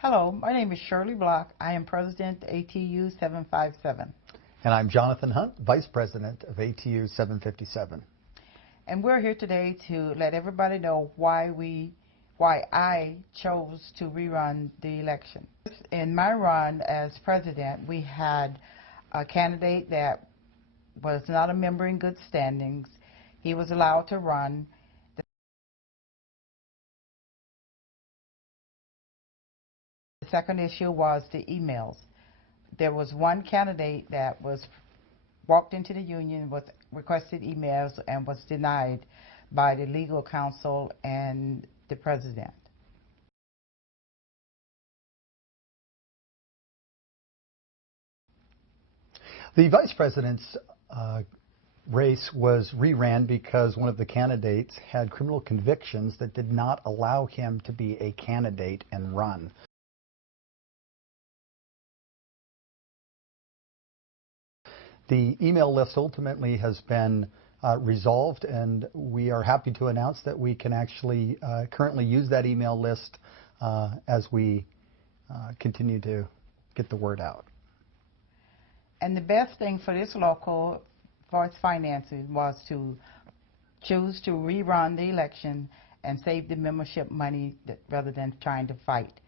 Hello, my name is Shirley Block. I am President ATU 757. And I'm Jonathan Hunt, Vice President of ATU 757. And we're here today to let everybody know why I chose to rerun the election. In my run as president, we had a candidate that was not a member in good standings. He was allowed to run. The second issue was the emails. There was one candidate that walked into the union with requested emails and was denied by the legal counsel and the president. The vice president's race was reran because one of the candidates had criminal convictions that did not allow him to be a candidate and run. The email list ultimately has been resolved, and we are happy to announce that we can actually currently use that email list as we continue to get the word out. And the best thing for this local, for its finances, was to choose to rerun the election and save the membership money rather than trying to fight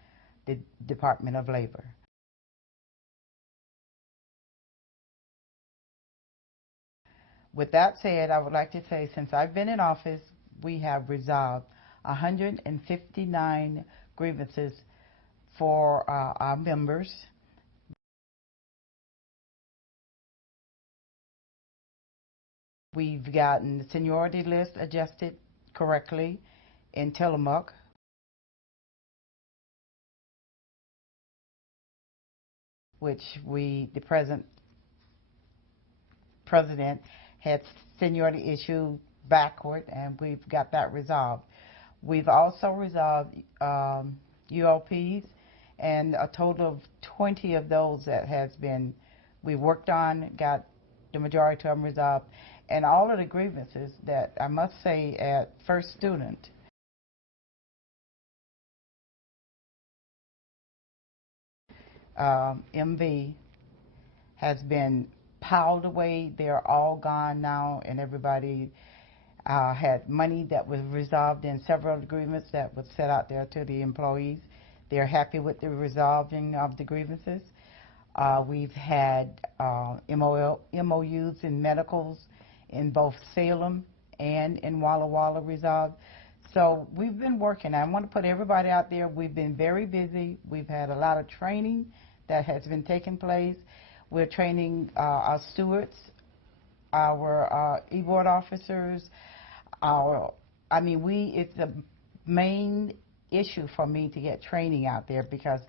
the Department of Labor. With that said, I would like to say, since I've been in office, we have resolved 159 grievances for our members. We've gotten the seniority list adjusted correctly in Tillamook. Which the present president had seniority issue backward, and we've got that resolved. We've also resolved ULPs, and a total of 20 of those that we worked on, got the majority of them resolved. And all of the grievances that I must say at First Student, MV, has been piled away. They're all gone now, and everybody had money that was resolved in several agreements that was set out there to the employees. They're happy with the resolving of the grievances. We've had MOUs in medicals in both Salem and in Walla Walla resolved. So we've been working. I want to put everybody out there. We've been very busy. We've had a lot of training that has been taking place. We're training our stewards, our e-board officers. It's the main issue for me to get training out there, because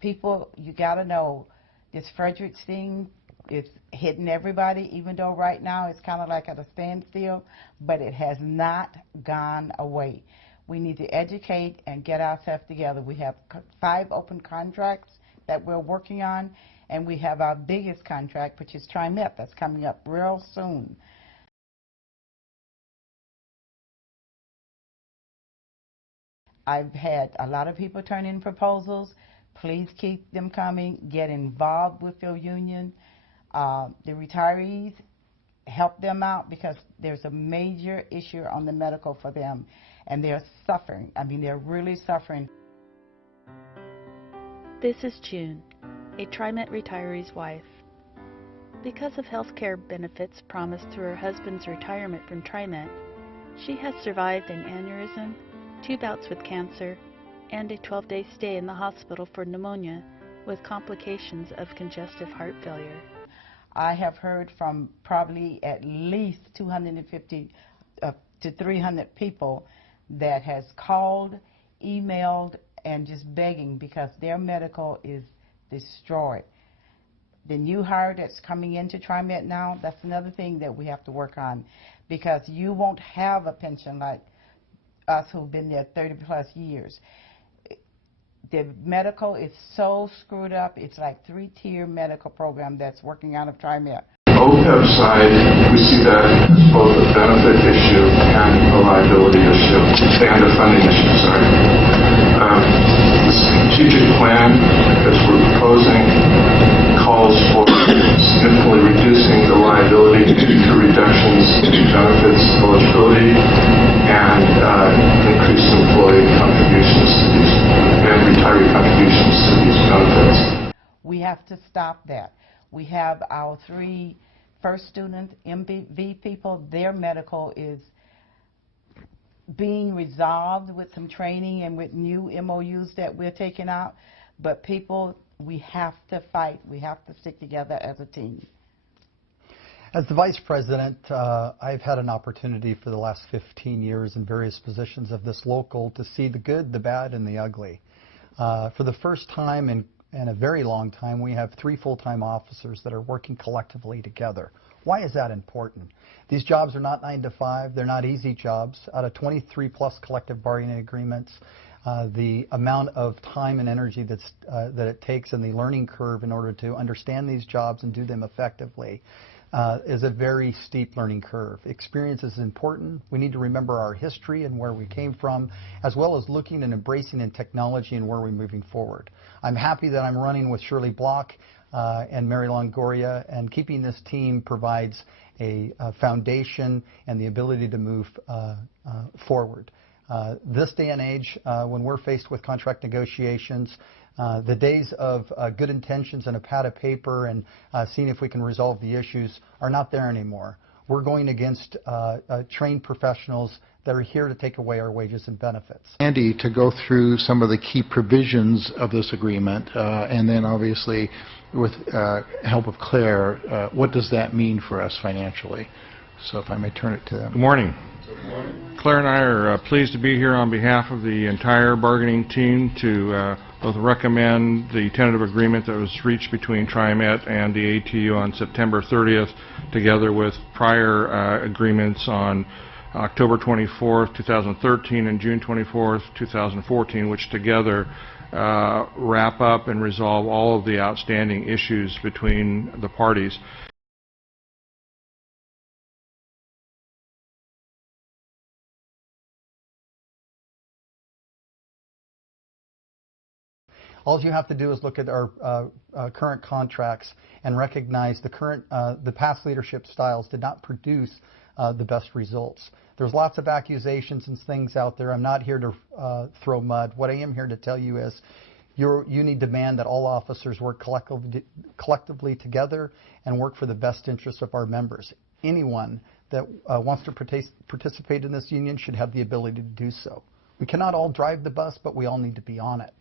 people, you got to know, this Frederick's thing is hitting everybody, even though right now it's kind of like at a standstill, but it has not gone away. We need to educate and get ourselves together. We have 5 open contracts that we're working on, and we have our biggest contract, which is TriMet, that's coming up real soon. I've had a lot of people turn in proposals. Please keep them coming. Get involved with your union. The retirees, help them out, because there's a major issue on the medical for them, and they're suffering. They're really suffering. This is June, a TriMet retiree's wife. Because of health care benefits promised through her husband's retirement from TriMet, she has survived an aneurysm, 2 bouts with cancer, and a 12-day stay in the hospital for pneumonia with complications of congestive heart failure. I have heard from probably at least 250 to 300 people that has called, emailed, and just begging because their medical is destroyed. The new hire that's coming into TriMet now, that's another thing that we have to work on, because you won't have a pension like us who've been there 30+ years. The medical is so screwed up. It's like 3-tier medical program that's working out of TriMet. OPEB side, we see that as both a benefit issue and a liability issue, and a funding issue, sorry. The strategic plan that we're proposing calls for significantly reducing the liability through reductions in benefits eligibility and increased employee contributions to these and retiree contributions to these benefits. We have to stop that. We have our 3 first student MV people, their medical is being resolved with some training and with new MOUs that we're taking out. But people, we have to fight. We have to stick together as a team. As the Vice President, I've had an opportunity for the last 15 years in various positions of this local to see the good, the bad, and the ugly. For the first time in a very long time, we have 3 full-time officers that are working collectively together. Why is that important? These jobs are not 9 to 5. They're not easy jobs. Out of 23+ collective bargaining agreements, the amount of time and energy that it takes and the learning curve in order to understand these jobs and do them effectively is a very steep learning curve. Experience is important. We need to remember our history and where we came from, as well as looking and embracing in technology and where we're moving forward. I'm happy that I'm running with Shirley Block and Mary Longoria, and keeping this team provides a foundation and the ability to move forward. This day and age, when we're faced with contract negotiations, the days of good intentions and a pad of paper and seeing if we can resolve the issues are not there anymore. We're going against trained professionals that are here to take away our wages and benefits. Andy, to go through some of the key provisions of this agreement, and then obviously with help of Claire, what does that mean for us financially? So if I may turn it to them. Good morning. Claire and I are pleased to be here on behalf of the entire bargaining team to both recommend the tentative agreement that was reached between TriMet and the ATU on September 30th, together with prior agreements on October 24th, 2013 and June 24th, 2014, which together wrap up and resolve all of the outstanding issues between the parties. All you have to do is look at our current contracts and recognize the past leadership styles did not produce the best results. There's lots of accusations and things out there. I'm not here to throw mud. What I am here to tell you is you need to demand that all officers work collectively together and work for the best interests of our members. Anyone that wants to participate in this union should have the ability to do so. We cannot all drive the bus, but we all need to be on it.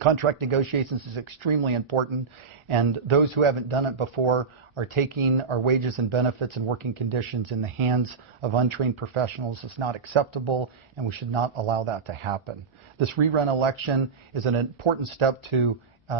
Contract negotiations is extremely important, and those who haven't done it before are taking our wages and benefits and working conditions in the hands of untrained professionals. It's not acceptable, and we should not allow that to happen. This rerun election is an important step to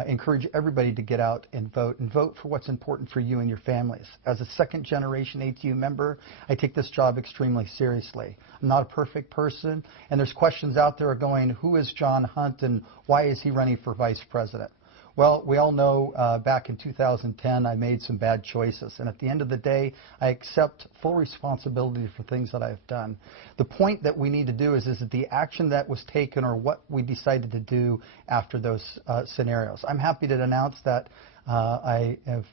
encourage everybody to get out and vote for what's important for you and your families. As a second-generation ATU member, I take this job extremely seriously. I'm not a perfect person, and there's questions out there going, who is John Hunt and why is he running for vice president? Well, we all know back in 2010 I made some bad choices, and at the end of the day I accept full responsibility for things that I've done. The point that we need to do is that the action that was taken or what we decided to do after those scenarios. I'm happy to announce that I have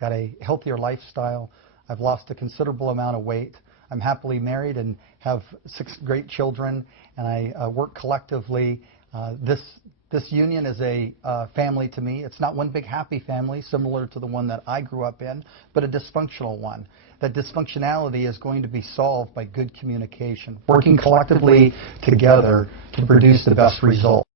got a healthier lifestyle. I've lost a considerable amount of weight. I'm happily married and have 6 great children, and I work collectively. This union is a family to me. It's not one big happy family similar to the one that I grew up in, but a dysfunctional one. That dysfunctionality is going to be solved by good communication, working collectively together to produce the best result.